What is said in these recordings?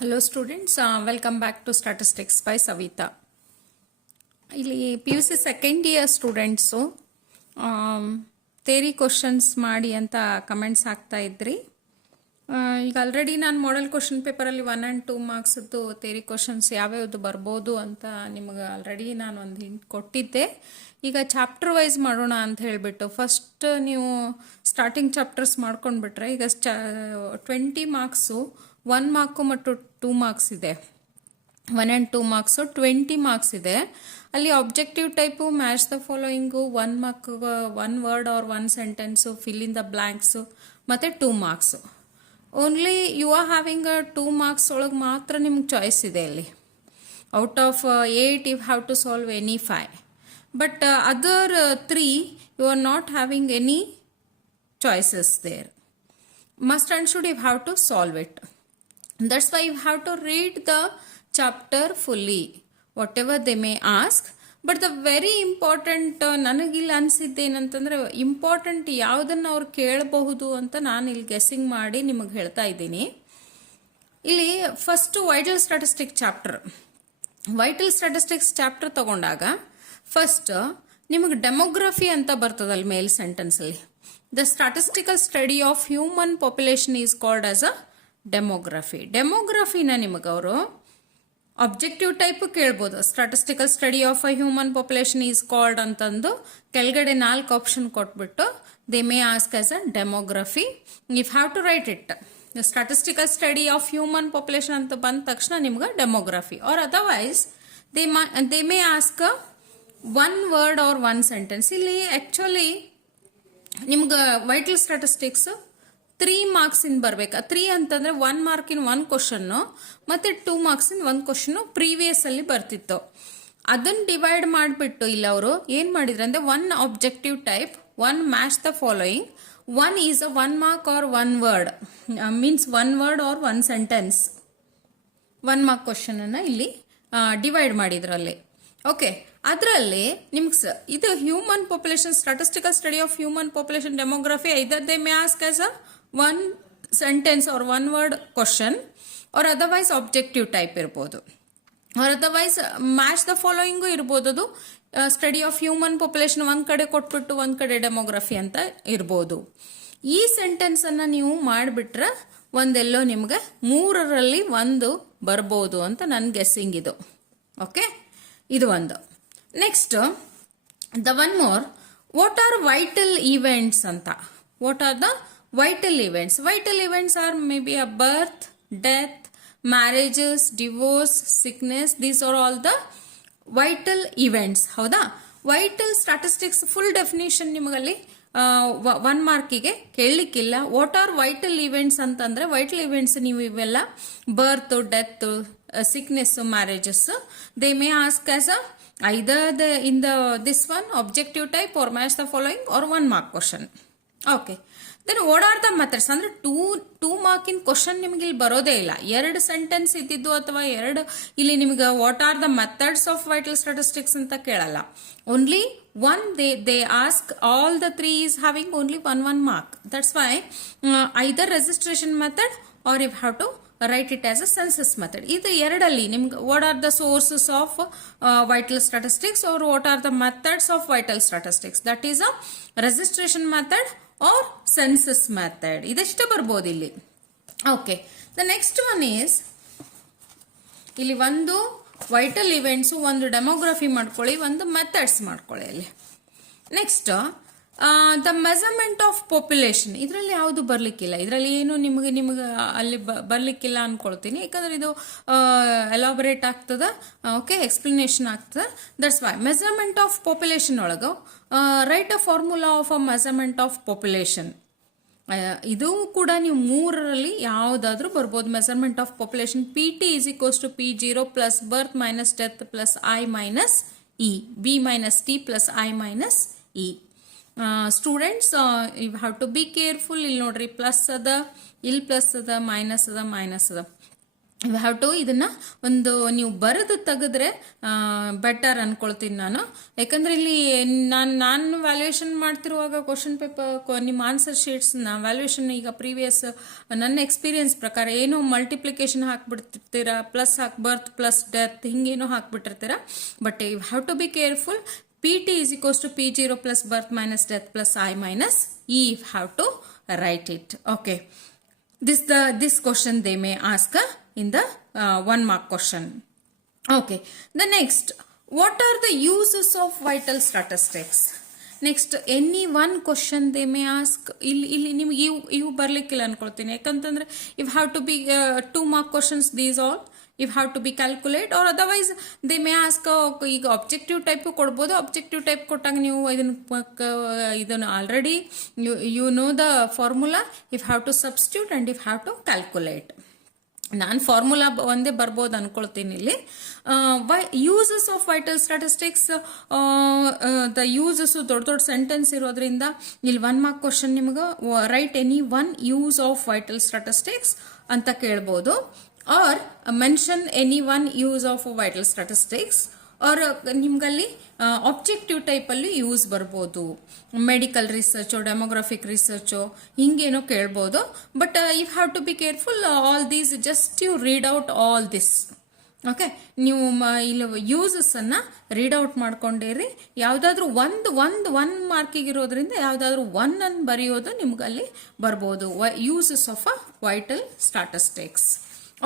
Hello students, welcome back to Statistics by Savita. ಇಲ್ಲಿ P U C second year students theory questions ಮಾಡಿ ಅಂತ comments ಹಾಕ್ತಾ ಇದ್ರಿ. ಈಗ ಆಲ್ರೆಡಿ ನಾನು ಮಾಡೆಲ್ ಕ್ವಶನ್ ಪೇಪರಲ್ಲಿ 1 and 2 ಮಾರ್ಕ್ಸ್ದು ಥೇರಿ ಕ್ವಶನ್ಸ್ ಯಾವ್ಯಾವುದು ಬರ್ಬೋದು ಅಂತ ನಿಮಗೆ ಆಲ್ರೆಡಿ ನಾನು ಒಂದು ಹಿಂಟ್ ಕೊಟ್ಟಿದ್ದೆ. ಈಗ ಚಾಪ್ಟರ್ ವೈಸ್ ಮಾಡೋಣ ಅಂತ ಹೇಳಿಬಿಟ್ಟು ಫಸ್ಟ್ ನೀವು ಸ್ಟಾರ್ಟಿಂಗ್ ಚಾಪ್ಟರ್ಸ್ ಮಾಡ್ಕೊಂಡ್ಬಿಟ್ರೆ ಈಗ 20 ಮಾರ್ಕ್ಸು 1 ಮಾರ್ಕು ಮತ್ತು 2 ಮಾರ್ಕ್ಸ್ ಇದೆ. 1 and 2 ಮಾರ್ಕ್ಸು 20 ಮಾರ್ಕ್ಸ್ ಇದೆ. ಅಲ್ಲಿ objective type match the following 1 mark 1 word or 1 sentence fill in the blanks ಮತ್ತು 2 marks. Only you are having 2 marks ಒಳಗೆ ಮಾತ್ರ ನಿಮ್ಗೆ ಚಾಯ್ಸ್ ಇದೆ ಅಲ್ಲಿ. Out of 8 you have to solve any 5. But other 3 you are not having any choices there. Must and should you have to solve it. That's why you have to read the chapter fully, whatever they may ask. But the very important ನನಗಿಲ್ಲಿ ಅನಿಸಿದ್ದೇನಂತಂದರೆ important ಯಾವುದನ್ನು ಅವ್ರು ಕೇಳಬಹುದು ಅಂತ ನಾನು ಇಲ್ಲಿ guessing ಮಾಡಿ ನಿಮಗೆ ಹೇಳ್ತಾ ಇದ್ದೀನಿ. ಇಲ್ಲಿ ಫಸ್ಟು ವೈಟಲ್ ಸ್ಟ್ಯಾಟಿಸ್ಟಿಕ್ಸ್ ಚಾಪ್ಟರ್ ತಗೊಂಡಾಗ ಫಸ್ಟ್ ನಿಮಗೆ ಡೆಮೋಗ್ರಫಿ ಅಂತ ಬರ್ತದಲ್ಲಿ ಮೇಲ್ ಸೆಂಟೆನ್ಸಲ್ಲಿ. The statistical study of human population is called as a demography. ಡೆಮೋಗ್ರಫಿನ ನಿಮಗೆ ಅವರು ಆಬ್ಜೆಕ್ಟಿವ್ ಟೈಪ್ ಕೇಳ್ಬೋದು. Statistical study of a human population is called ಅಂತಂದು ಕೆಳಗಡೆ 4 ಆಪ್ಷನ್ ಕೊಟ್ಬಿಟ್ಟು they may ask as a demography. If have to write it statistical study of human population ಅಂತ ಬಂದ ತಕ್ಷಣ ನಿಮ್ಗೆ demography. Or otherwise they may ask 1 word or 1 sentence. ಇಲ್ಲಿ actually ನಿಮ್ಗೆ vital statistics 3 marks in ಬರ್ಬೇಕಾ. 3 ಅಂತಂದ್ರೆ 1 mark ಇನ್ 1 question ಮತ್ತೆ 2 marks in 1 question previous ಅಲ್ಲಿ ಬರ್ತಿತ್ತು. ಅದನ್ನ ಡಿವೈಡ್ ಮಾಡಿಬಿಟ್ಟು ಇಲ್ಲ ಅವರು ಏನ್ ಮಾಡಿದ್ರು ಅಂದ್ರೆ 1 objective type, 1 match the following, 1 is a 1 mark or 1 word means 1 word or 1 sentence 1 mark question ಅನ್ನ ಇಲ್ಲಿ ಡಿವೈಡ್ ಮಾಡಿದ್ರಲ್ಲಿ. ಓಕೆ, ಅದರಲ್ಲಿ ನಿಮ್ಗೆ ಇದು human population statistical study of human population demography either they may ask as a 1 sentence or 1 word question or otherwise objective type ಇರ್ಬೋದು, or otherwise match the following ಇರ್ಬೋದು. ಅದು study of human population ಒಂದ್ ಕಡೆ ಕೊಟ್ಬಿಟ್ಟು ಒಂದ್ ಕಡೆ demography ಅಂತ ಇರ್ಬೋದು. ಈ ಸೆಂಟೆನ್ಸ್ ಅನ್ನ ನೀವು ಮಾಡಿಬಿಟ್ರೆ ಒಂದೆಲ್ಲೋ ನಿಮ್ಗೆ 3ರಲ್ಲಿ 1 ಬರ್ಬೋದು ಅಂತ ನನ್ನ ಗೆಸ್ಸಿಂಗ್ ಇದು. ಓಕೆ, ಇದು ಒಂದು. Next the one more, what are vital events ಅಂತ. What are the vital events? Vital events are may be a birth, death, marriages, divorce, sickness. These are all the vital events. ಹೌದಾ? Vital statistics full definition ನಿಮಗಲ್ಲಿ 1 ಮಾರ್ಕಿಗೆ ಕೇಳಲಿಕ್ಕಿಲ್ಲ. What are vital events ಅಂತಂದ್ರೆ vital events ನೀವು ಇವೆಲ್ಲ birth, death, sickness, marriages, they may ask as a either this one objective type or match the following or 1 mark question. Okay, then what are the methods ಅಂದ್ರೆ 2 mark in question ನಿಮ್ಗೆ ಇಲ್ಲಿ ಬರೋದೇ ಇಲ್ಲ. 2 sentence ಇದ್ದಿದ್ದು ಅಥವಾ 2 ಇಲ್ಲಿ ನಿಮ್ಗೆ what are the methods of vital statistics ಅಂತ ಕೇಳಲ್ಲ. Only 1 they ask all the 3 is having only 1 mark. That's why either registration method or you have to write it as a census method. ಇದು ಎರಡಲ್ಲಿ ನಿಮ್ಗೆ what are the sources of vital statistics or what are the methods of vital statistics, that is a registration method or census method. ಇದೆಷ್ಟು ಬರ್ಬೋದು ಇಲ್ಲಿ. Okay, the next one is ಇಲ್ಲಿ ಒಂದು vital events, ಒಂದು demography ಮಾಡ್ಕೊಳ್ಳಿ, ಒಂದು methods ಮಾಡ್ಕೊಳ್ಳಿ ಇಲ್ಲಿ. Next the measurement of population. ಇದರಲ್ಲಿ ಯಾವುದು ಬರ್ಲಿಕ್ಕಿಲ್ಲ. ಇದರಲ್ಲಿ ಏನು ನಿಮಗೆ ಅಲ್ಲಿ ಬರ್ಲಿಕ್ಕಿಲ್ಲ ಅನ್ಕೊಳ್ತೀನಿ, ಯಾಕಂದ್ರೆ ಇದು ಎಲಾಬರೇಟ್ ಆಗ್ತದ. ಓಕೆ, ಎಕ್ಸ್ಪ್ಲನೇಷನ್ ಆಗ್ತದ. That's why measurement of population ಒಳಗೆ write a formula of a measurement of population. ಇದು ಕೂಡ ನೀವು 3ರಲ್ಲಿ ಯಾವುದಾದ್ರೂ ಬರ್ಬೋದು. Measurement of population PT is equals to P0 plus birth minus death plus I minus E, B minus T plus I minus E. Students you have to be careful. ಇಲ್ಲಿ ನೋಡ್ರಿ plus ಅದ, ಇಲ್ಲಿ ಪ್ಲಸ್ ಅದ, minus ಅದ, minus ಅದ. You have to ಇದನ್ನ ಒಂದು ನೀವು ಬರೆದು ತೆಗೆದ್ರೆ ಬೆಟರ್ ಅನ್ಕೊಳ್ತೀನಿ ನಾನು. ಯಾಕಂದ್ರೆ ಇಲ್ಲಿ ನಾನು ವ್ಯಾಲ್ಯೂಯೇಷನ್ ಮಾಡ್ತಿರುವಾಗ ಕ್ವಶನ್ ಪೇಪರ್ ನಿಮ್ಮ ಆನ್ಸರ್ ಶೀಟ್ಸ್ನ ವ್ಯಾಲ್ಯೂಯೇಷನ್ ಈಗ ಪ್ರೀವಿಯಸ್ ನನ್ನ ಎಕ್ಸ್ಪೀರಿಯನ್ಸ್ ಪ್ರಕಾರ ಏನೋ ಮಲ್ಟಿಪ್ಲಿಕೇಶನ್ ಹಾಕ್ಬಿಡ್ತಿರ್ತೀರಾ, ಪ್ಲಸ್ ಬರ್ತ್ ಪ್ಲಸ್ ಡೆತ್ ಹಿಂಗೇನೋ ಹಾಕ್ಬಿಟ್ಟಿರ್ತೀರಾ. But you have to be careful. PT is equals to P0 plus birth minus death plus I minus E. You have to write it. Okay. This question they may ask in the 1 mark question. Okay. The next, what are the uses of vital statistics? Next, any one question they may ask. ಇಲ್ಲಿ ನಿಮಗೆ ಇವು ಬರ್ಲಿಕ್ಕಿಲ್ಲ ಅನ್ಕೊಳ್ತೀನಿ. ಯಾಕಂತಂದ್ರೆ you have to be 2 mark questions these all. You have to be calculate, or otherwise they may ask ಈಗ objective type ಕೊಡ್ಬೋದು. objective type ಕೊಟ್ಟಾಗ ನೀವು ಇದನ್ನು already you know the formula. You have to substitute and you have to calculate. ನಾನು formula ಒಂದೇ ಬರ್ಬೋದು ಅನ್ಕೊಳ್ತೀನಿ ಇಲ್ಲಿ. Uses of vital statistics, the uses ದೊಡ್ಡ ಸೆಂಟೆನ್ಸ್ ಇರೋದ್ರಿಂದ ಇಲ್ಲಿ 1 mark ಕ್ವಶನ್ ನಿಮ್ಗೆ right any one use of vital statistics ಅಂತ ಕೇಳ್ಬೋದು. or mention any one use of vital statistics, or ನಿಮ್ಗಲ್ಲಿ ಆಬ್ಜೆಕ್ಟಿವ್ ಟೈಪಲ್ಲಿ ಯೂಸ್ ಬರ್ಬೋದು. ಮೆಡಿಕಲ್ ರಿಸರ್ಚು, ಡೆಮೋಗ್ರಫಿಕ್ ರಿಸರ್ಚು ಹಿಂಗೇನೋ ಕೇಳ್ಬೋದು. But you have to be careful. All these just you read out all this. Okay, ನೀವು ಇಲ್ಲಿ uses ಅನ್ನ read out ಮಾಡ್ಕೊಂಡಿರಿ. ಯಾವುದಾದ್ರೂ one ಮಾರ್ಕಿಗೆ ಇರೋದ್ರಿಂದ ಯಾವುದಾದ್ರೂ ಒನ್ ಅನ್ನು ಬರೆಯೋದು ನಿಮ್ಗಲ್ಲಿ ಬರ್ಬೋದು. Uses of a vital statistics.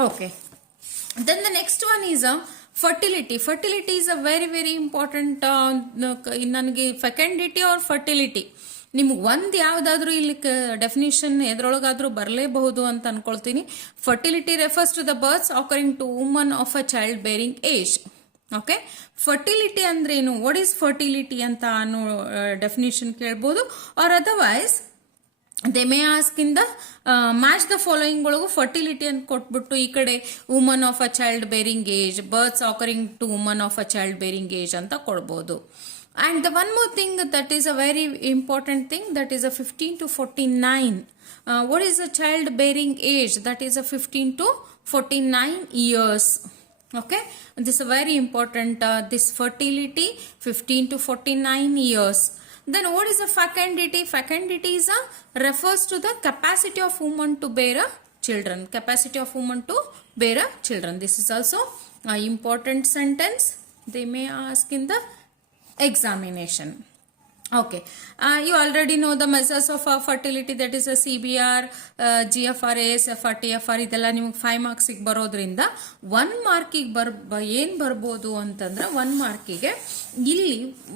Okay, then the next one is fertility. Fertility is a very very important. ನನಗೆ ಫೆಕೆಂಡಿಟಿ ಆರ್ ಫರ್ಟಿಲಿಟಿ ನಿಮ್ಗೆ ಒಂದು ಯಾವುದಾದ್ರೂ ಇಲ್ಲಿ ಡೆಫಿನಿಷನ್ ಎದ್ರೊಳಗಾದ್ರೂ ಬರಲೇಬಹುದು ಅಂತ ಅನ್ಕೊಳ್ತೀನಿ. Fertility refers to the births occurring to woman of a child bearing age. Okay, fertility ಅಂದ್ರೆ ಏನು, ವಾಟ್ ಈಸ್ ಫರ್ಟಿಲಿಟಿ ಅಂತ ಅನ್ನೋ ಡೆಫಿನಿಷನ್ ಕೇಳ್ಬೋದು. Or otherwise they may ask in the match the following ಒಳಗು ಫರ್ಟಿಲಿಟಿ ಅಂತ ಕೊಟ್ಬಿಟ್ಟು ಈ ಕಡೆ woman of a child bearing age, births occurring to woman of a child bearing age ಅಂತ ಕೊಡ್ಬೋದು. And the one more thing that is a very important thing, that is a 15 to 49. What is a child bearing age? That is a 15 to 49 years. Okay, this is very important. This fertility 15 to 49 years. Then what is a fecundity? Fecundity is refers to the capacity of woman to bear children. Capacity of woman to bear children. This is also an important sentence. They may ask in the examination. Okay, you already know the measures of fertility, that is a CBR, GFR, ASFR, TFR. ಇದೆಲ್ಲ ನಿಮಗೆ 5 marks ಬರೋದ್ರಿಂದ 1 markiಗೆ ಏನ್ ಬರ್ಬೋದು ಅಂತಂದ್ರೆ 1 markiಗೆ ಇಲ್ಲಿ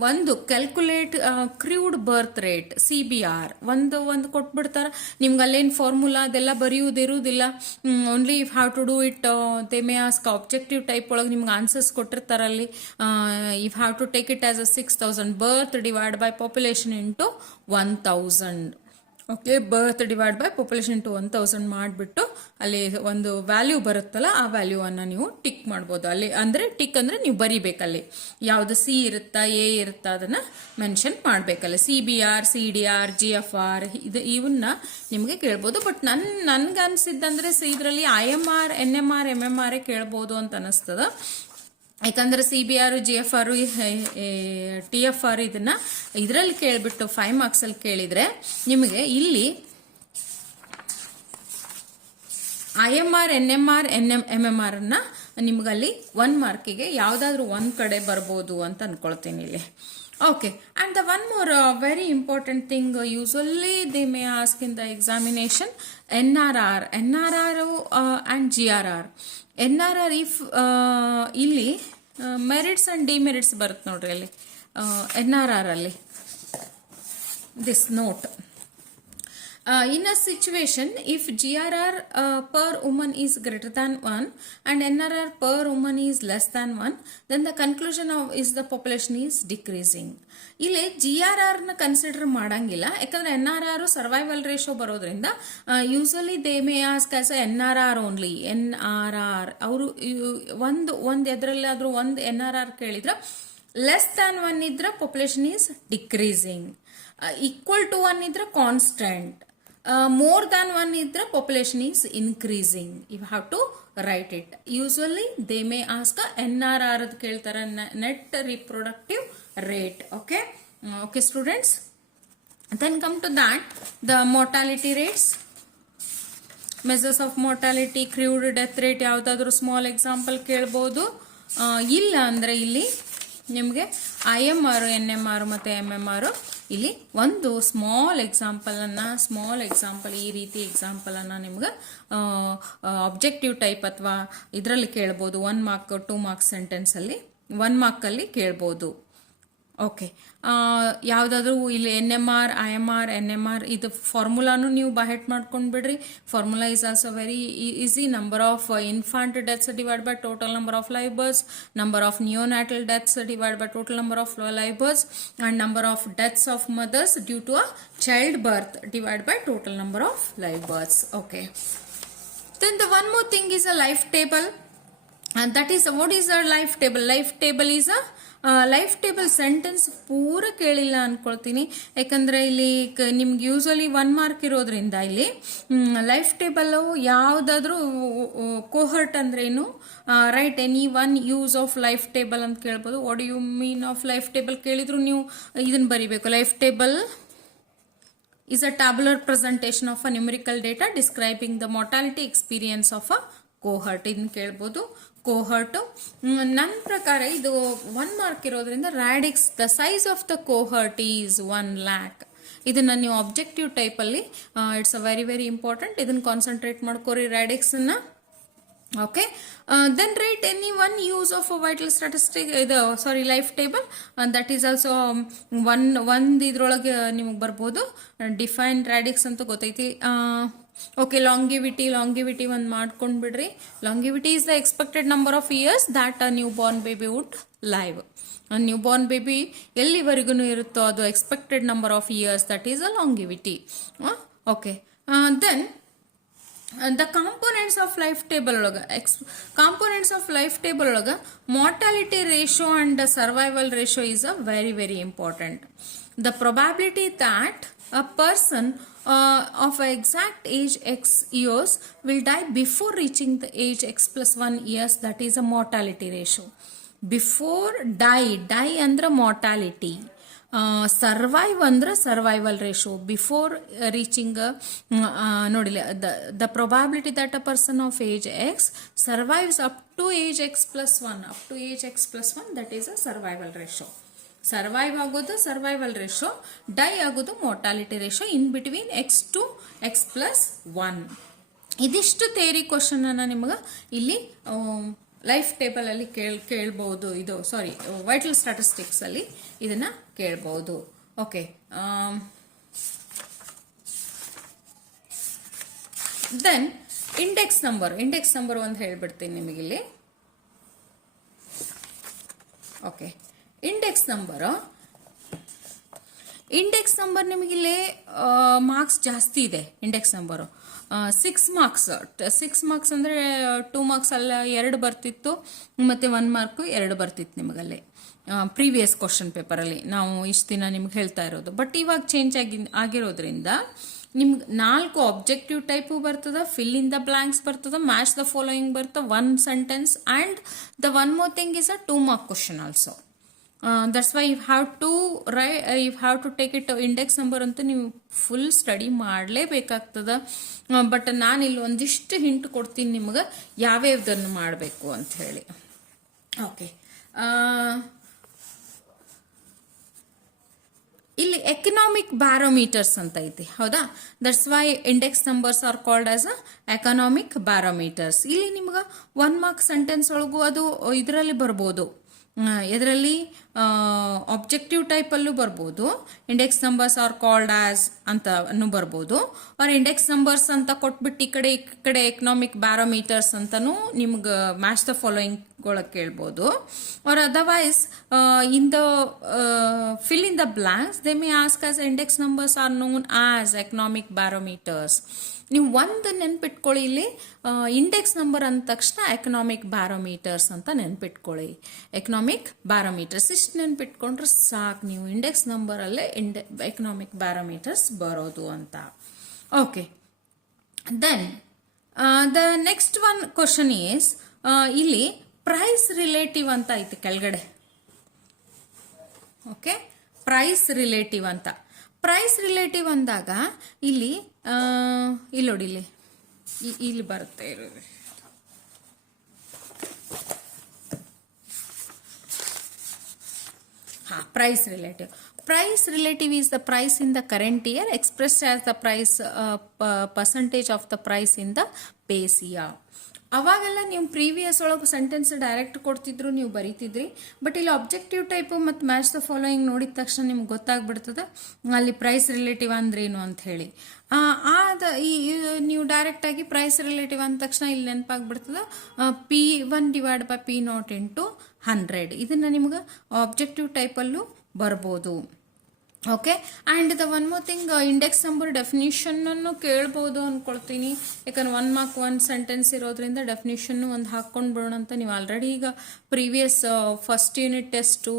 ಒಂದು calculate crude birth rate CBR ಒಂದು ಕೊಟ್ಬಿಡ್ತಾರ. ನಿಮ್ಗೆ ಅಲ್ಲೇನು ಫಾರ್ಮುಲಾ ಅದೆಲ್ಲ ಬರೆಯುವುದಿರುವುದಿಲ್ಲ. Only you have to do it. They may ask objective type ಒಳಗೆ ನಿಮ್ಗೆ ಆನ್ಸರ್ಸ್ ಕೊಟ್ಟಿರ್ತಾರಲ್ಲಿ. You have to take it as a 6000 birth divide by population into 1000. Okay, birth divide by population into 1000 ಮಾಡಿಬಿಟ್ಟು ಅಲ್ಲಿ ಒಂದು value ಬರುತ್ತಲ್ಲ, ಆ ವ್ಯಾಲ್ಯೂವನ್ನು ನೀವು ಟಿಕ್ ಮಾಡ್ಬೋದು. ಅಲ್ಲಿ ಅಂದರೆ ಟಿಕ್ ಅಂದರೆ ನೀವು ಬರಿಬೇಕಲ್ಲಿ ಯಾವುದು C ಇರುತ್ತಾ A ಇರುತ್ತಾ ಅದನ್ನು ಮೆನ್ಷನ್ ಮಾಡಬೇಕಲ್ಲಿ. CBR, CDR, GFR ಇವನ್ನ ನಿಮಗೆ ಕೇಳ್ಬೋದು. ಬಟ್ ನನ್ಗೆ ಅನಿಸಿದ್ದಂದ್ರೆ ಇದರಲ್ಲಿ IMR, NMR, MMR ಕೇಳ್ಬೋದು ಅಂತ ಅನಿಸ್ತದ. ಯಾಕಂದ್ರೆ CBR, GFR, TFR ಇದರಲ್ಲಿ ಕೇಳಿಬಿಟ್ಟು 5 marks ಅಲ್ಲಿ ಕೇಳಿದ್ರೆ ನಿಮಗೆ ಇಲ್ಲಿ IMR, NMR, MMR ಅನ್ನ ನಿಮ್ಗಲ್ಲಿ 1 markiಗೆ ಯಾವುದಾದ್ರೂ ಒಂದು ಕಡೆ ಬರ್ಬೋದು ಅಂತ ಅನ್ಕೊಳ್ತೀನಿ ಇಲ್ಲಿ. Okay, and the one more very important thing, usually they may ask in the examination, NRR and GRR. NRR if ಇಲ್ಲಿ ಮೆರಿಟ್ಸ್ ಅಂಡ್ ಡಿಮೆರಿಟ್ಸ್ ಬರುತ್ತೆ ನೋಡ್ರಿ ಅಲ್ಲಿ NRR ಅಲ್ಲಿ this note. In a situation, if GRR per woman is greater than 1 and NRR per woman is less than 1, then the conclusion is the population is decreasing. ಇಲ್ಲಿ GRR ನ consider ಮಾಡಂಗಿಲ್ಲ. ಯಾಕಂದ್ರೆ NRR survival ratio ಬರೋದ್ರಿಂದ usually they may ask as NRR only. NRR ಅವರು ಒಂದು ಎದ್ರಲ್ಲಾದ್ರೂ ಒಂದು NRR ಕೇಳಿದ್ರೆ less than 1 ಇದ್ರೆ population is decreasing, equal to 1 ಇದ್ರೆ constant, more than one idra population is increasing. You have to write it. Usually they may ask NRR ad keltara, net reproductive rate. Okay, okay students. Then come to that, the mortality rates, measures of mortality, crude death rate, ಯಾವುದಾದ್ರೂ small example ಕೇಳ್ಬೋದು. ಇಲ್ಲ ಅಂದರೆ ಇಲ್ಲಿ ನಿಮಗೆ IMR, NMR ಮತ್ತು MMR ಇಲ್ಲಿ ಒಂದು small example ಈ ರೀತಿ ಎಕ್ಸಾಂಪಲನ್ನು ನಿಮ್ಗೆ ಆಬ್ಜೆಕ್ಟಿವ್ ಟೈಪ್ ಅಥವಾ ಇದರಲ್ಲಿ ಕೇಳ್ಬೋದು. 1 ಮಾರ್ಕ್ 2 ಮಾರ್ಕ್ಸ್ ಸೆಂಟೆನ್ಸಲ್ಲಿ 1 ಮಾರ್ಕಲ್ಲಿ ಕೇಳ್ಬೋದು. ಓಕೆ, ಯಾವುದಾದ್ರೂ ಇಲ್ಲಿ NMR, IMR, NMR ಇದು ಫಾರ್ಮುಲಾನು ನೀವು ಬೈಹೆಟ್ ಮಾಡ್ಕೊಂಡು ಬಿಡ್ರಿ. Formula is also very easy. Number of infant deaths divide by total number of live births, number of neonatal deaths divide by total number of live births, and number of deaths of mothers due to a child birth divide by total number of live births. Okay, then the one more thing is a life table, and that is what is a life table. Life table is a life table sentence ಪೂರ ಕೇಳಿಲ್ಲ ಅನ್ಕೊಳ್ತೀನಿ, ಯಾಕಂದರೆ ಇಲ್ಲಿ ನಿಮ್ಗೆ usually 1 mark ಇರೋದ್ರಿಂದ ಇಲ್ಲಿ life table ಯಾವುದಾದ್ರೂ cohort ಅಂದ್ರೇನು, right any one use of life table ಅಂತ ಕೇಳ್ಬೋದು. What you mean of life table ಕೇಳಿದ್ರು ನೀವು ಇದನ್ನು ಬರೀಬೇಕು. Life table is a tabular presentation of a numerical data describing the mortality experience of a cohort. ಇದನ್ನು ಕೇಳ್ಬೋದು. ಕೋಹರ್ಟ್ ನನ್ನ ಪ್ರಕಾರ ಇದು 1 ಮಾರ್ಕ್ ಇರೋದ್ರಿಂದ radix the size of the cohort is 1 lakh. ಇದನ್ನ ನೀವು ಆಬ್ಜೆಕ್ಟಿವ್ ಟೈಪಲ್ಲಿ it's a very very important. ಇದನ್ನು ಕಾನ್ಸಂಟ್ರೇಟ್ ಮಾಡ್ಕೋರಿ ರಾಡಿಕ್ಸನ್ನ. Okay, then write any one use of a vital statistic, life table, and that is also ಒಂದು ಇದ್ರೊಳಗೆ ನಿಮಗೆ ಬರ್ಬೋದು. ಡಿಫೈನ್ ರಾಡಿಕ್ಸ್ ಅಂತ ಗೊತ್ತೈತಿ. ಓಕೆ, ಲಾಂಗಿವಿಟಿ ಒಂದು ಮಾಡ್ಕೊಂಡು ಬಿಡ್ರಿ. Longevity is the expected number of years that a new born baby would live. New born baby ಎಲ್ಲಿವರೆಗೂ ಇರುತ್ತೋ ಅದು expected number of years, that is a longevity. Okay, then the components of life table ಒಳಗ mortality ratio and survival ratio is a very very important. The probability that a person of exact age x years will die before reaching the age x plus 1 years, that is a mortality ratio. Before die ಅಂದ್ರೆ mortality, survive ಅಂದ್ರೆ survival ratio. Before reaching ನೋಡಿಲ್ಲ, the probability that a person of age x survives up to age x plus 1, that is a survival ratio. Survive ಆಗೋದು survival ratio, die ಆಗೋದು mortality ratio, in between x to x plus 1. ಇದಿಷ್ಟು theory question ಅನ್ನ ನಿಮಗೆ ಇಲ್ಲಿ life table ಅಲ್ಲಿ ಕೇಳ್ಬಹುದು. Vital statistics ಅಲ್ಲಿ ಇದನ್ನ ಕೇಳ್ಬಹುದು. Okay, then index number ಒಂದು ಹೇಳ್ಬಿಡ್ತೀನಿ ನಿಮಗಿಲ್ಲಿ. ಓಕೆ, ಇಂಡೆಕ್ಸ್ ನಂಬರ್ ನಿಮಗಿಲ್ಲಿ ಮಾರ್ಕ್ಸ್ ಜಾಸ್ತಿ ಇದೆ. ಇಂಡೆಕ್ಸ್ ನಂಬರು 6 ಮಾರ್ಕ್ಸ್ ಅಂದರೆ 2 ಮಾರ್ಕ್ಸ್ ಅಲ್ಲ 2 ಬರ್ತಿತ್ತು, ಮತ್ತು 1 ಮಾರ್ಕು 2 ಬರ್ತಿತ್ತು ನಿಮಗಲ್ಲಿ ಪ್ರೀವಿಯಸ್ ಕ್ವಶನ್ ಪೇಪರಲ್ಲಿ ನಾವು ಇಷ್ಟು ದಿನ ನಿಮ್ಗೆ ಹೇಳ್ತಾ ಇರೋದು. ಬಟ್ ಇವಾಗ ಚೇಂಜ್ ಆಗಿರೋದ್ರಿಂದ ನಿಮ್ಗೆ 4 ಆಬ್ಜೆಕ್ಟಿವ್ ಟೈಪು ಬರ್ತದೆ, ಫಿಲ್ ಇನ್ ದ ಬ್ಲಾಂಕ್ಸ್ ಬರ್ತದೆ, ಮ್ಯಾಚ್ ದ ಫಾಲೋಯಿಂಗ್ ಬರ್ತದೆ, 1 sentence, and the one more thing is a 2 mark question also. That's why you have to take it. Index number ಅಂತ ನೀವು full study ಮಾಡಲೇಬೇಕಾಗ್ತದೆ. But ನಾನು ಇಲ್ಲಿ ಒಂದಿಷ್ಟು hint ಕೊಡ್ತೀನಿ ನಿಮ್ಗೆ ಯಾವ್ಯಾವ್ದನ್ನು ಮಾಡಬೇಕು ಅಂತ ಹೇಳಿ. ಓಕೆ, ಇಲ್ಲಿ ಎಕನಾಮಿಕ್ ಬ್ಯಾರೋಮೀಟರ್ಸ್ ಅಂತ ಐತಿ, ಹೌದಾ? That's why index numbers are called as a economic barometers. ಇಲ್ಲಿ ನಿಮ್ಗೆ 1 ಮಾರ್ಕ್ ಸೆಂಟೆನ್ಸ್ ಒಳಗೂ ಅದು ಇದರಲ್ಲಿ ಬರ್ಬೋದು. ಇದರಲ್ಲಿ ಆಬ್ಜೆಕ್ಟಿವ್ ಟೈಪಲ್ಲೂ ಬರ್ಬೋದು. Index numbers are called as ಅಂತನೂ ಬರ್ಬೋದು. ಆರ್ ಇಂಡೆಕ್ಸ್ ನಂಬರ್ಸ್ ಅಂತ ಕೊಟ್ಬಿಟ್ಟು ಈ ಕಡೆ ಎಕನಾಮಿಕ್ ಬ್ಯಾರೋಮೀಟರ್ಸ್ ಅಂತನೂ ನಿಮ್ಗೆ ಮ್ಯಾಚ್ ದ ಫಾಲೋಯಿಂಗ್ ಒಳಗೆ ಕೇಳ್ಬೋದು. Or otherwise in the fill in the blanks they may ask as index numbers are known as economic barometers. ನೀವು ಒಂದು ನೆನ್ಪಿಟ್ಕೊಳ್ಳಿ, ಇಲ್ಲಿ ಇಂಡೆಕ್ಸ್ ನಂಬರ್ ಅಂದ ತಕ್ಷಣ ಎಕನಾಮಿಕ್ ಬ್ಯಾರೋಮೀಟರ್ಸ್ ಅಂತ ನೆನ್ಪಿಟ್ಕೊಳ್ಳಿ. ಎಕನಾಮಿಕ್ ಬ್ಯಾರೋಮೀಟರ್ಸ್ ಇಷ್ಟು ನೆನ್ಪಿಟ್ಕೊಂಡ್ರೆ ಸಾಕು, ನೀವು ಇಂಡೆಕ್ಸ್ ನಂಬರಲ್ಲೇ ಎಕನಾಮಿಕ್ ಬ್ಯಾರೋಮೀಟರ್ಸ್ ಬರೋದು ಅಂತ. Okay, then the next one question is, ಇಲ್ಲಿ ಪ್ರೈಸ್ ರಿಲೇಟಿವ್ ಅಂತ ಐತೆ ಕೆಳಗಡೆ. ಓಕೆ, ಪ್ರೈಸ್ ರಿಲೇಟಿವ್ ಅಂತ. ಪ್ರೈಸ್ ರಿಲೇಟಿವ್ ಅಂದಾಗ ಇಲ್ಲಿ ನೋಡಿ, ಇಲ್ಲಿ ಬರುತ್ತೆ. Price relative. Price relative is the price in the current year expressed as the price percentage of the price in the base year. ಅವಾಗೆಲ್ಲ ನೀವು ಪ್ರೀವಿಯಸ್ ಒಳಗೆ ಸೆಂಟೆನ್ಸ್ ಡೈರೆಕ್ಟ್ ಕೊಡ್ತಿದ್ರು, ನೀವು ಬರೀತಿದ್ರಿ. ಬಟ್ ಇಲ್ಲಿ ಆಬ್ಜೆಕ್ಟಿವ್ ಟೈಪ್ ಮತ್ತು ಮ್ಯಾಚ್ ದ ಫಾಲೋಯಿಂಗ್ ನೋಡಿದ ತಕ್ಷಣ ನಿಮ್ಗೆ ಗೊತ್ತಾಗ್ಬಿಡ್ತದೆ ಅಲ್ಲಿ ಪ್ರೈಸ್ ರಿಲೇಟಿವ್ ಅಂದ್ರೇನು ಅಂತ ಹೇಳಿ. ನೀವು ಡೈರೆಕ್ಟ್ ಆಗಿ ಪ್ರೈಸ್ ರಿಲೇಟಿವ್ ಅಂದ ತಕ್ಷಣ ಇಲ್ಲಿ ನೆನಪಾಗ್ಬಿಡ್ತದೆ P1/P0 × 100. ಇದನ್ನ ನಿಮ್ಗೆ ಆಬ್ಜೆಕ್ಟಿವ್ ಟೈಪಲ್ಲೂ ಬರ್ಬೋದು. Okay, and the one more thing, index number definition ಅನ್ನು ಕೇಳ್ಬೋದು ಅನ್ಕೊಳ್ತೀನಿ. ಯಾಕಂದ್ರೆ 1 ಮಾರ್ಕ್ 1 ಸೆಂಟೆನ್ಸ್ ಇರೋದ್ರಿಂದ ಡೆಫಿನಿಷನ್ ಒಂದು ಹಾಕೊಂಡು ಬಿಡೋಣ ಅಂತ. ನೀವು ಆಲ್ರೆಡಿ ಈಗ previous first unit test,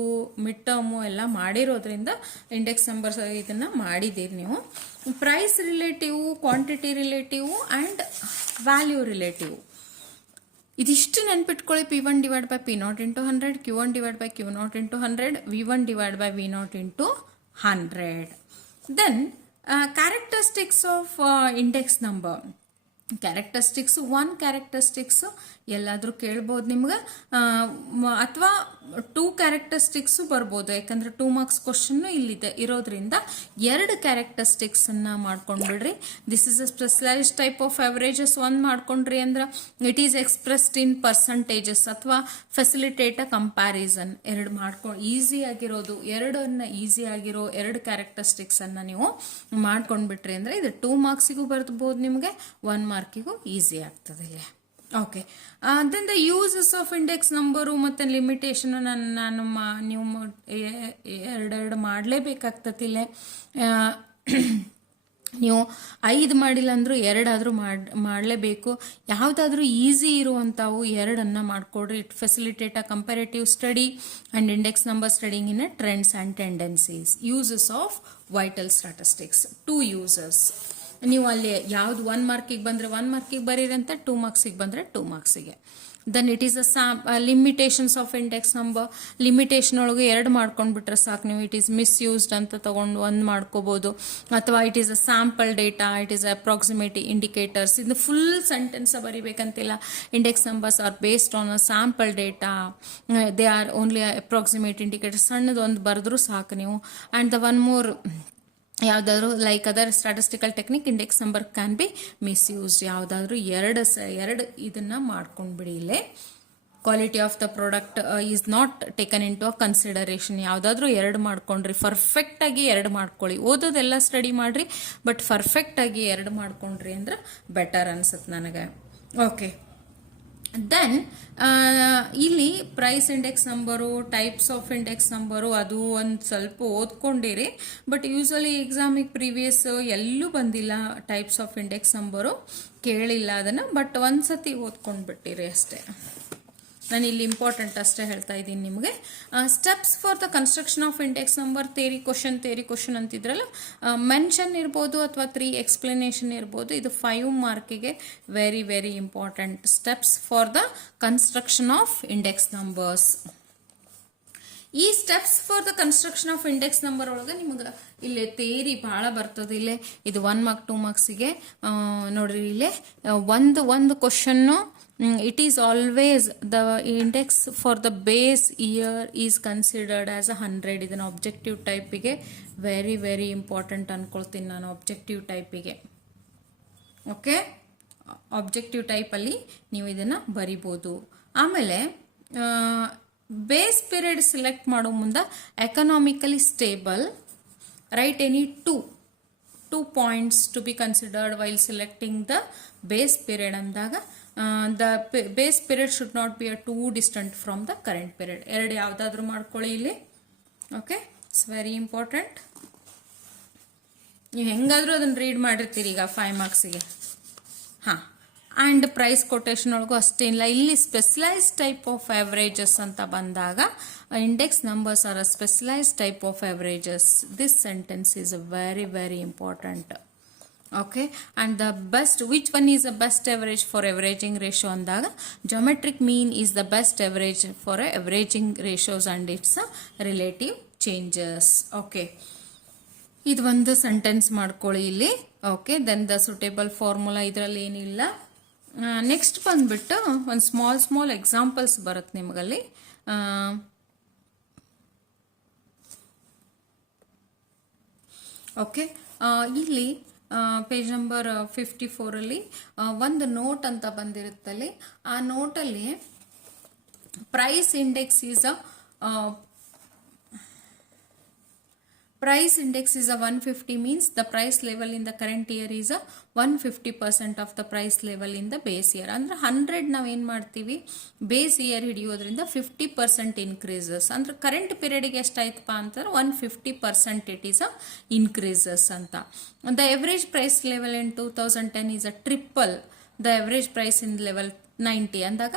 mid term ಎಲ್ಲ ಮಾಡಿರೋದ್ರಿಂದ ಇಂಡೆಕ್ಸ್ ನಂಬರ್ಸ್ ಇದನ್ನ ಮಾಡಿದ್ದೀರಿ ನೀವು. Price relative, quantity relative and value relative, ಇದಿಷ್ಟು ನೆನ್ಪಿಟ್ಕೊಳ್ಳಿ. P1/P0 × 100, Q1/Q0 × 100, V1/V0 × 100. Then characteristics of index number. Characteristics, 1 characteristics ಎಲ್ಲಾದರೂ ಕೇಳ್ಬೋದು ನಿಮ್ಗೆ, ಅಥವಾ 2 ಕ್ಯಾರೆಕ್ಟರಿಸ್ಟಿಕ್ಸು ಬರ್ಬೋದು. ಯಾಕಂದ್ರೆ 2 ಮಾರ್ಕ್ಸ್ ಕ್ವಶನ್ ಇಲ್ಲಿದೆ ಇರೋದ್ರಿಂದ 2 ಕ್ಯಾರೆಕ್ಟರಿಸ್ಟಿಕ್ಸ್ ಅನ್ನ ಮಾಡ್ಕೊಂಡ್ಬಿಡ್ರಿ. This is a specialized type of averages 1 ಮಾಡ್ಕೊಂಡ್ರಿ ಅಂದ್ರೆ it is expressed in percentages ಅಥವಾ ಫೆಸಿಲಿಟೇಟ್ ಅ ಕಂಪ್ಯಾರಿಸನ್. 2 ಮಾಡ್ಕೊಂಡು ಈಸಿ ಆಗಿರೋದು, 2 ಆಗಿರೋ 2 ಕ್ಯಾರೆಕ್ಟರಿಸ್ಟಿಕ್ಸ್ ಅನ್ನ ನೀವು ಮಾಡ್ಕೊಂಡ್ಬಿಟ್ರಿ ಅಂದ್ರೆ ಇದು 2 ಮಾರ್ಕ್ಸಿಗೂ ಬರ್ಬೋದು ನಿಮಗೆ, 1 ಮಾರ್ಕಿಗೂ ಈಸಿ ಆಗ್ತದೆ ಇಲ್ಲಿ. Okay, then the uses of index number ಮತ್ತು ಲಿಮಿಟೇಷನ್ ನಾನು ನೀವು ಎರಡೆರಡು ಮಾಡಲೇಬೇಕಾಗ್ತದೆ ಇಲ್ಲೇ. ನೀವು 5 ಮಾಡಿಲ್ಲ ಅಂದರೂ 2 ಆದರೂ ಮಾಡಲೇಬೇಕು. ಯಾವುದಾದ್ರೂ ಈಸಿ ಇರುವಂಥವು 2 ಮಾಡಿಕೊಡ್ರಿ. It facilitate a comparative study and index number studying in a trends and tendencies. Uses of vital statistics, 2 uses. ನೀವು ಅಲ್ಲಿ ಯಾವ್ದು 1 ಮಾರ್ಕಿಗೆ ಬಂದರೆ 1 ಮಾರ್ಕಿಗೆ ಬರೀರಿ ಅಂತ, 2 ಮಾರ್ಕ್ಸಿಗೆ ಬಂದರೆ 2 ಮಾರ್ಕ್ಸಿಗೆ. Then it is limitations of index number. Limitation ಒಳಗೆ 2 ಮಾಡ್ಕೊಂಡ್ಬಿಟ್ರೆ ಸಾಕು ನೀವು. ಇಟ್ ಈಸ್ ಮಿಸ್ಯೂಸ್ಡ್ ಅಂತ ತಗೊಂಡು 1 ಮಾಡ್ಕೋಬಹುದು, ಅಥವಾ it is a sample data, it is approximate indicators. ಇದು ಫುಲ್ ಸೆಂಟೆನ್ಸ್ ಬರೀಬೇಕಂತಿಲ್ಲ. Index numbers are based on a sample data, they are only approximate indicators. ಸಣ್ಣದು ಒಂದು ಬರೆದ್ರೂ ಸಾಕು ನೀವು. ಆ್ಯಂಡ್ ದ ಒನ್ ಮೋರ್, ಯಾವುದಾದ್ರೂ like other statistical technique index number can be misused. ಯಾವುದಾದ್ರೂ 2 ಇದನ್ನ ಮಾಡ್ಕೊಂಡ್ಬಿಡಿ. ಇಲ್ಲೇ quality of the product is not taken into a consideration. ಯಾವುದಾದ್ರೂ 2 ಮಾಡ್ಕೊಂಡ್ರಿ, ಪರ್ಫೆಕ್ಟ್ ಆಗಿ 2 ಮಾಡ್ಕೊಳ್ಳಿ. ಓದೋದೆಲ್ಲ ಸ್ಟಡಿ ಮಾಡ್ರಿ, ಬಟ್ ಪರ್ಫೆಕ್ಟ್ ಆಗಿ 2 ಮಾಡ್ಕೊಂಡ್ರಿ ಅಂದ್ರೆ ಬೆಟರ್ ಅನ್ಸುತ್ತೆ ನನಗೆ. ಓಕೆ, ದೆನ್ ಇಲ್ಲಿ price index number, types of index number ಅದು ಒಂದು ಸ್ವಲ್ಪ ಓದ್ಕೊಂಡಿರಿ. ಬಟ್ ಯೂಸಲಿ ಎಕ್ಸಾಮಿಗೆ ಪ್ರೀವಿಯಸ್ ಎಲ್ಲೂ ಬಂದಿಲ್ಲ ಟೈಪ್ಸ್ ಆಫ್ ಇಂಡೆಕ್ಸ್ ನಂಬರು, ಕೇಳಿಲ್ಲ ಅದನ್ನು. ಬಟ್ ಒಂದ್ಸತಿ ಓದ್ಕೊಂಡ್ಬಿಟ್ಟಿರಿ ಅಷ್ಟೇ. ನಾನು ಇಲ್ಲಿ ಇಂಪಾರ್ಟೆಂಟ್ ಅಷ್ಟೇ ಹೇಳ್ತಾ ಇದ್ದೀನಿ ನಿಮಗೆ. Steps for the construction of index number, theory question ಅಂತಿದ್ರಲ್ಲ, ಮೆನ್ಷನ್ ಇರ್ಬೋದು ಅಥವಾ 3 ಎಕ್ಸ್ಪ್ಲನೇಷನ್ ಇರ್ಬೋದು. ಇದು 5 ಮಾರ್ಕಿಗೆ very very important. Steps for the construction of index numbers. ಈ steps for the construction of index number ಒಳಗೆ ನಿಮಗೆ ಇಲ್ಲಿ ಥೇರಿ ಭಾಳ ಬರ್ತದೆ. ಇಲ್ಲೇ ಇದು 1 ಮಾರ್ಕ್ 2 ಮಾರ್ಕ್ಸಿಗೆ ನೋಡ್ರಿ. ಇಲ್ಲೇ ಒಂದು question, it is always the index for the base year is considered as 100. ಇದನ್ನ ಆಬ್ಜೆಕ್ಟಿವ್ ಟೈಪಿಗೆ ವೆರಿ ವೆರಿ ಇಂಪಾರ್ಟೆಂಟ್ ಅನ್ಕೊಳ್ತೀನಿ ನಾನು, ಆಬ್ಜೆಕ್ಟಿವ್ ಟೈಪಿಗೆ. ಓಕೆ, ಆಬ್ಜೆಕ್ಟಿವ್ ಟೈಪಲ್ಲಿ ನೀವು ಇದನ್ನು ಬರಿಬೋದು. ಆಮೇಲೆ ಬೇಸ್ ಪೀರಿಯಡ್ ಸೆಲೆಕ್ಟ್ ಮಾಡೋ ಮುಂದೆ economically stable, right any two points to be considered while selecting the base period ಅಂದಾಗ the base period should not be too distant from the current period. 2 ಯಾವುದಾದ್ರೂ ಮಾಡ್ಕೊಳ್ಳಿ ಇಲ್ಲಿ. Okay, it's very important. ನೀವು ಹೆಂಗಾದ್ರೂ ಅದನ್ನು read ಮಾಡಿರ್ತೀರಿ ಈಗ 5 ಮಾರ್ಕ್ಸಿಗೆ. ಹಾಂ, and prize quotation ಒಳಗೂ ಅಷ್ಟೇ ಇಲ್ಲ. ಇಲ್ಲಿ ಸ್ಪೆಷಲೈಸ್ಡ್ ಟೈಪ್ ಆಫ್ ಅವರೇಜಸ್ ಅಂತ ಬಂದಾಗ index numbers are a specialized type of averages. This sentence is very very important. Okay, and the best, which one is the best average for averaging ratio ಅಂದಾಗ geometric mean is the best average for averaging ratios and its relative changes. Okay, ಇದು ಒಂದು sentence ಮಾಡ್ಕೊಳ್ಳಿ ಇಲ್ಲಿ. Okay, then the suitable formula ಇದರಲ್ಲಿ ಏನಿಲ್ಲ. Next ಬಂದ್ಬಿಟ್ಟು ಒಂದು small examples ಬರುತ್ತೆ ನಿಮಗಲ್ಲಿ. ಓಕೆ, ಇಲ್ಲಿ ಪೇಜ್ ನಂಬರ್ 54 ಒಂದು ನೋಟ್ ಅಂತ ಬಂದಿರುತ್ತಲ್ಲಿ. ಆ ನೋಟಲ್ಲಿ price index is price index is a 150 means the price level in the current year is a 150% of the price level in the base year. ಅಂದ್ರೆ 100 ನಾವು ಏನು ಮಾಡ್ತೀವಿ, ಬೇಸ್ ಇಯರ್ ಹಿಡಿಯೋದ್ರಿಂದ 50% ಇನ್ಕ್ರೀಸಸ್. ಅಂದ್ರೆ ಕರೆಂಟ್ ಪೀರಿಯಡ್ಗೆ ಎಷ್ಟಾಯ್ತಪ್ಪ ಅಂತಂದ್ರೆ 150% ಇಟ್ ಈಸ್ ಅ ಇನ್ಕ್ರೀಸಸ್ ಅಂತ. The average price level in 2010 is a triple the average price in level 90 ಅಂದಾಗ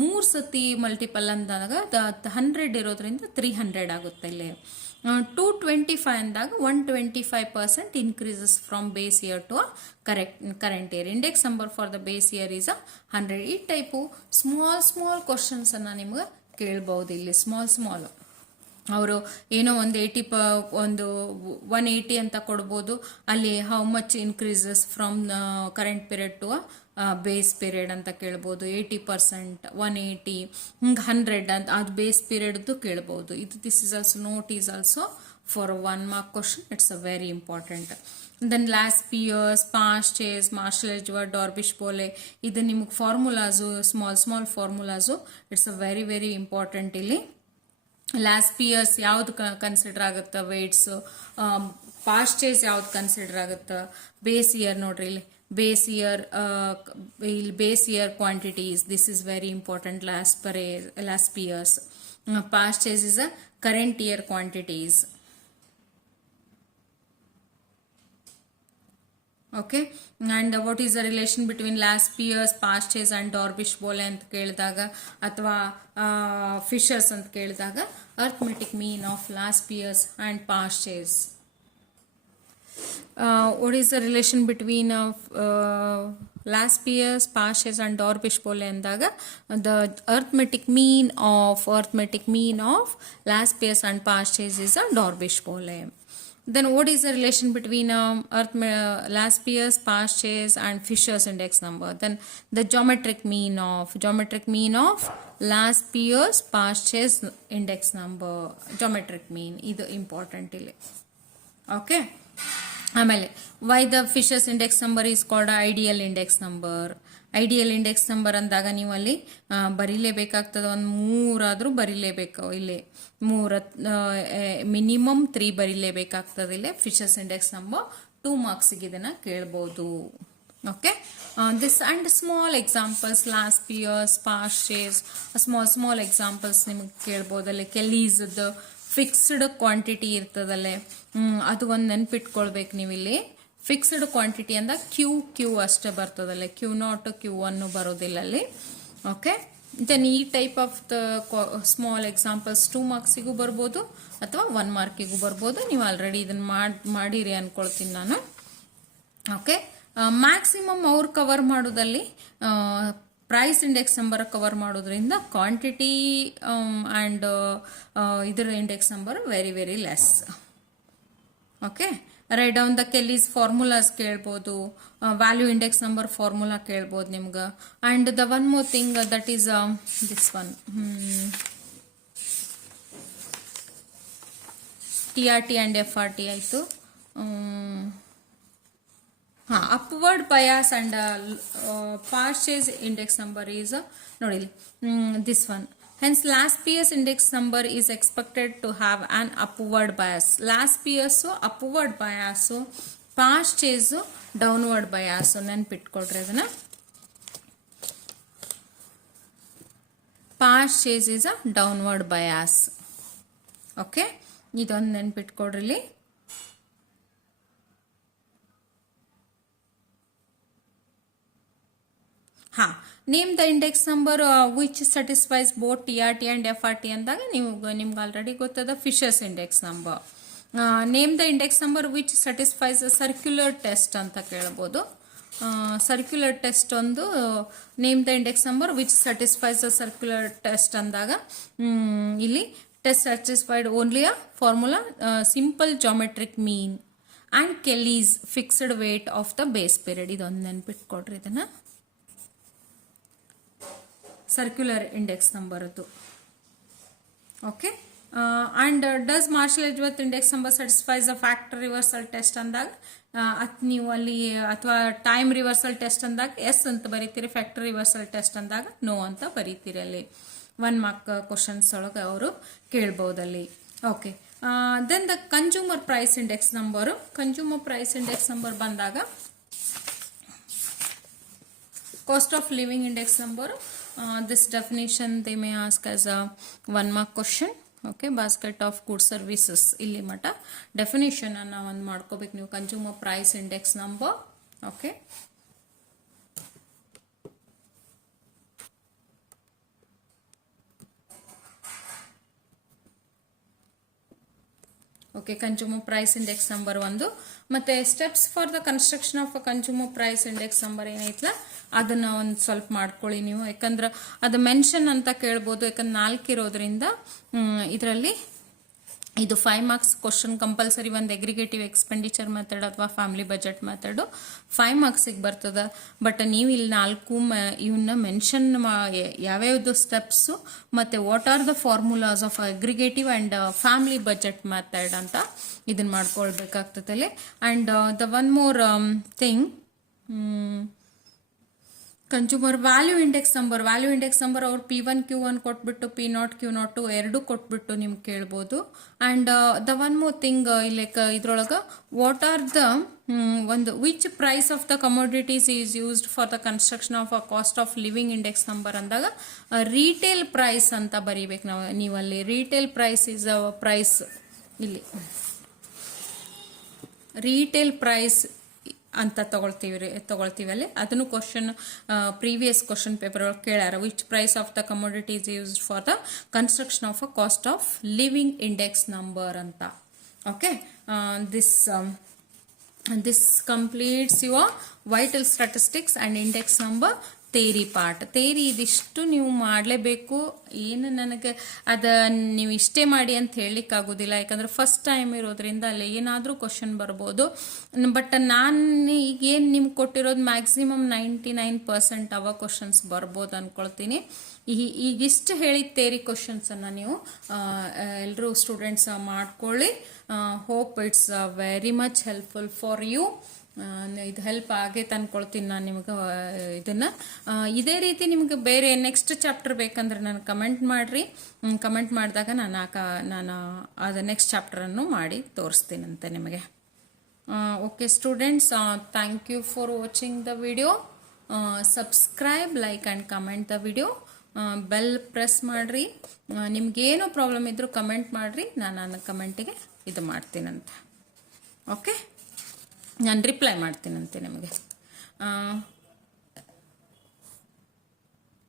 3 ಸತಿ ಮಲ್ಟಿಪಲ್ ಅಂದಾಗ 100 ಇರೋದ್ರಿಂದ 300 ಆಗುತ್ತೆ ಇಲ್ಲಿ. 225 ಅಂದಾಗ 125% increases from base year to a current year. Index number for the base year is a 100. ಈ type small questions ಅನ್ನ ನಿಮ್ಗೆ ಕೇಳ್ಬಹುದು ಇಲ್ಲಿ. ಸ್ಮಾಲ್ ಅವರು ಏನೋ ಒಂದು 180 ಅಂತ ಕೊಡ್ಬೋದು. ಅಲ್ಲಿ how much increases from current period to base period ಅಂತ ಕೇಳ್ಬೋದು. 80%, 180, 100 ಅಂತ ಅದು ಬೇಸ್ ಪೀರಿಯಡ್ದು ಕೇಳ್ಬೋದು. ಇದು this is also note is also for 1 mark question. It's a very important. Then last pears, past chase, Marshall Edgeworth, Dorbish Bowley, ಇದು ನಿಮಗೆ formulas, small formulas. It's a very important ಇಲ್ಲಿ. ಲಾಸ್ಟ್ ಪಿಯರ್ಸ್ ಯಾವ್ದು consider ಆಗುತ್ತೆ, weights. Paasche ಯಾವ್ದು consider ಆಗುತ್ತೆ, base year. ನೋಡ್ರಿ ಇಲ್ಲಿ base year, base year quantities, this is very important. Last pears. Past chase is a current year quantities. Okay, and what is the relation between last pears, past chase and Dorbish Bowley ಅಂತ ಕೇಳಿದಾಗ, ಅಥವಾ Fisher's ಅಂತ ಕೇಳಿದಾಗ, arithmetic mean of Laspeyres and Paasche. What is the relation between last year's, past years and Dorbish Bole andaga the arithmetic mean of last year's and past years is a Dorbish Bole. Then what is the relation between last year's, past years and Fisher's index number? Then the geometric mean of last year's, past year's index number, geometric mean, ಇದು important ಇಲ್ಲಿ. Okay, ಆಮೇಲೆ why the Fisher's index number is called ideal index number. Ideal index number ಅಂದಾಗ ನೀವು ಅಲ್ಲಿ ಬರೀಲೇಬೇಕಾಗ್ತದೆ, ಒಂದು 3 ಆದರೂ ಬರೀಲೇಬೇಕು. ಇಲ್ಲಿ 3 minimum 3 ಬರೀಲೇಬೇಕಾಗ್ತದೆ. ಇಲ್ಲಿ ಫಿಶರ್ಸ್ ಇಂಡೆಕ್ಸ್ ನಂಬರ್ 2 ಮಾರ್ಕ್ಸಿಗೆ ಇದನ್ನು ಕೇಳ್ಬೋದು. Okay, this and small examples, last pears, past chase, small examples ನಿಮಗೆ ಕೇಳ್ಬೋದು. ಅಲ್ಲಿ ಕೆಲೀಸ್ದು ಫಿಕ್ಸ್ಡ್ ಕ್ವಾಂಟಿಟಿ ಇರ್ತದಲ್ಲೇ, ಅದು ಒಂದು ನೆನ್ಪಿಟ್ಕೊಳ್ಬೇಕು ನೀವು. ಇಲ್ಲಿ ಫಿಕ್ಸ್ಡ್ ಕ್ವಾಂಟಿಟಿ ಅಂದಾಗ ಕ್ಯೂ ಅಷ್ಟೇ ಬರ್ತದಲ್ಲೇ, Q0, Q1 ಬರೋದಿಲ್ಲ ಅಲ್ಲಿ. ಓಕೆ, ದೆನ್ ಈ type of the small examples 2 ಮಾರ್ಕ್ಸಿಗೂ ಬರ್ಬೋದು ಅಥವಾ 1 ಮಾರ್ಕಿಗೂ ಬರ್ಬೋದು. ನೀವು ಆಲ್ರೆಡಿ ಇದನ್ನು ಮಾಡಿರಿ ಅನ್ಕೊಳ್ತೀನಿ ನಾನು. ಓಕೆ, ಮ್ಯಾಕ್ಸಿಮಮ್ ಅವ್ರು ಕವರ್ ಮಾಡೋದಲ್ಲಿ ಪ್ರೈಸ್ ಇಂಡೆಕ್ಸ್ ನಂಬರ್ ಕವರ್ ಮಾಡೋದ್ರಿಂದ ಕ್ವಾಂಟಿಟಿ ಆ್ಯಂಡ್ ಇದರ index number very less. Okay, write down the Kelley's formulas ಕೇಳ್ಬೋದು, ವ್ಯಾಲ್ಯೂ ಇಂಡೆಕ್ಸ್ ನಂಬರ್ ಫಾರ್ಮುಲಾ ಕೇಳ್ಬೋದು ನಿಮ್ಗೆ. And the one more thing that is this one, TRT and FRT ಆಯಿತು. upward bias and past chase index number is ನೋಡಿ this one. Hence last year's index number is expected to have an upward bias. Last year's upward bias, past chase downward bias. ನೆನ್ಪಿಟ್ಕೊಳ್ರಿ ಅದನ್ನ. past chase is a downward bias. Okay, ಇದೊಂದು ನೆನ್ಪಿಟ್ಕೊಳ್ರಿ ಇಲ್ಲಿ. Name the index number which satisfies both TRT and FRT ಅಂದಾಗ ನಿಮ್ಗೆ already ಗೊತ್ತದ Fisher's index number. Name the index number which satisfies circular test ಅಂತ ಕೇಳ್ಬೋದು. ಸರ್ಕ್ಯುಲರ್ ಟೆಸ್ಟ್ ಒಂದು name the index number which satisfies the circular test ಅಂದಾಗ ಇಲ್ಲಿ test satisfied only a formula simple geometric mean and Kelley's fixed weight of the base period. ಇದೊಂದು ನೆನ್ಪಿಟ್ಕೊಡ್ರಿ ಇದನ್ನ. Circular index number ಅದು. Okay. And does Marshall Edgeworth index number satisfies a factor reversal test ಅಂದಾಗ ನೀವು ಅಲ್ಲಿ ಅಥವಾ time reversal test ಅಂದಾಗ yes ಅಂತ ಬರೀತೀರಿ, ಫ್ಯಾಕ್ಟರ್ ರಿವರ್ಸಲ್ ಟೆಸ್ಟ್ ಅಂದಾಗ ನೋ ಅಂತ ಬರೀತೀರಿ. ಅಲ್ಲಿ 1 ಮಾರ್ಕ್ ಕ್ವಶನ್ಸ್ ಒಳಗೆ ಅವರು ಕೇಳ್ಬೋದಲ್ಲಿ. Okay. Then the consumer price index number. Consumer price index number ಬಂದಾಗ cost of living index number. This definition they may ask as a 1 mark question. Okay. Basket of good services ಇಲ್ಲಿ ಮಟ್ಟ definition ಅನ್ನ ಒಂದು ಮಾಡ್ಕೋಬೇಕು ನೀವು. Consumer price index number. Okay. Okay. Consumer price index number ಒಂದು. ಮತ್ತೆ steps for the construction of a consumer price index number ಏನೈತಲ್ಲ ಅದನ್ನ ಒಂದು ಸ್ವಲ್ಪ ಮಾಡ್ಕೊಳ್ಳಿ ನೀವು. ಯಾಕಂದ್ರೆ ಅದು ಮೆನ್ಷನ್ ಅಂತ ಕೇಳ್ಬೋದು. ಯಾಕಂದ್ರೆ 4 ಇರೋದ್ರಿಂದ ಇದರಲ್ಲಿ ಇದು 5 ಮಾರ್ಕ್ಸ್ ಕ್ವಶನ್ ಕಂಪಲ್ಸರಿ. ಒಂದು ಎಗ್ರಿಗೇಟಿವ್ ಎಕ್ಸ್ಪೆಂಡಿಚರ್ ಮೆಥಡ್ ಅಥವಾ ಫ್ಯಾಮಿಲಿ ಬಜೆಟ್ ಮೆಥಡು 5 ಮಾರ್ಕ್ಸಿಗೆ ಬರ್ತದ. ಬಟ್ ನೀವು ಇಲ್ಲಿ 4 ಇವನ್ನ ಮೆನ್ಷನ್ ಯಾವ್ಯಾವ್ದು ಸ್ಟೆಪ್ಸು ಮತ್ತು what are the formulas of aggregative and family budget method ಅಂತ ಇದನ್ನ ಮಾಡ್ಕೊಳ್ಬೇಕಾಗ್ತದೆ. And the one more thing, consumer value index number. Value index number ಅವ್ರು P1 Q1 ಕೊಟ್ಬಿಟ್ಟು P0 Q0 ಎರಡು ಕೊಟ್ಬಿಟ್ಟು ನಿಮ್ಗೆ ಕೇಳ್ಬೋದು. And the one more thing ಇಲ್ಲಿ ಇದ್ರೊಳಗೆ ವಾಟ್ ಆರ್ ದ ಒಂದು which price of the commodities is used for the construction of a cost of living index number ಅಂದಾಗ ರೀಟೇಲ್ ಪ್ರೈಸ್ ಅಂತ ಬರೀಬೇಕು ನಾವು. ನೀವಲ್ಲಿ retail price is a price. ಇಲ್ಲಿ retail price ಅಂತ ತಗೊಳ್ತೀವಿ ಅಲ್ಲಿ. ಅದನ್ನು ಕ್ವಶನ್ ಪ್ರೀವಿಯಸ್ ಕ್ವಶನ್ ಪೇಪರ್ ಒಳಗೆ ಕೇಳ್ಯಾರ. Which price of the commodities used for the construction of a cost of living index number ಅಂತ. Okay. This completes your vital statistics and index number theory part. Theory ಇದಿಷ್ಟು ನೀವು ಮಾಡಲೇಬೇಕು. ಏನು ನನಗೆ ನೀವು ಇಷ್ಟೇ ಮಾಡಿ ಅಂತ ಹೇಳಲಿಕ್ಕಾಗೋದಿಲ್ಲ. ಯಾಕಂದ್ರೆ ಫಸ್ಟ್ ಟೈಮ್ ಇರೋದ್ರಿಂದ ಅಲ್ಲಿ ಏನಾದರೂ ಕ್ವಶನ್ ಬರ್ಬೋದು. ಬಟ್ ನಾನು ಈಗೇನು ನಿಮ್ಗೆ ಕೊಟ್ಟಿರೋದು ಮ್ಯಾಕ್ಸಿಮಮ್ 99% ಅವ ಕ್ವಶನ್ಸ್ ಬರ್ಬೋದು ಅನ್ಕೊಳ್ತೀನಿ. ಈಗಿಷ್ಟು ಹೇಳಿದ ಥೇರಿ ಕ್ವಶನ್ಸನ್ನು ನೀವು ಎಲ್ಲರೂ ಸ್ಟೂಡೆಂಟ್ಸ್ ಮಾಡ್ಕೊಳ್ಳಿ. Hope it's very much helpful for you. ಇದು ಹೆಲ್ಪ್ ಆಗೈತೆ ಅನ್ಕೊಳ್ತೀನಿ ನಾನು ನಿಮ್ಗೆ. ಇದನ್ನು ಇದೇ ರೀತಿ ನಿಮ್ಗೆ ಬೇರೆ ನೆಕ್ಸ್ಟ್ ಚಾಪ್ಟರ್ ಬೇಕಂದ್ರೆ ನಾನು ಕಮೆಂಟ್ ಮಾಡಿರಿ. ಕಮೆಂಟ್ ಮಾಡಿದಾಗ ನಾನು ಅದು ನೆಕ್ಸ್ಟ್ ಚಾಪ್ಟರನ್ನು ಮಾಡಿ ತೋರಿಸ್ತೀನಂತೆ ನಿಮಗೆ. Okay students, thank you for watching the video. Subscribe, like and comment the video. Bell press ಮಾಡಿರಿ. ನಿಮ್ಗೇನು ಪ್ರಾಬ್ಲಮ್ ಇದ್ದರೂ ಕಮೆಂಟ್ ಮಾಡಿರಿ. ನಾನು ಕಮೆಂಟಿಗೆ ಇದು ಮಾಡ್ತೀನಂತೆ. ಓಕೆ. ನಾನು ರಿಪ್ಲೈ ಮಾಡ್ತೀನಂತೆ ನಿಮಗೆ.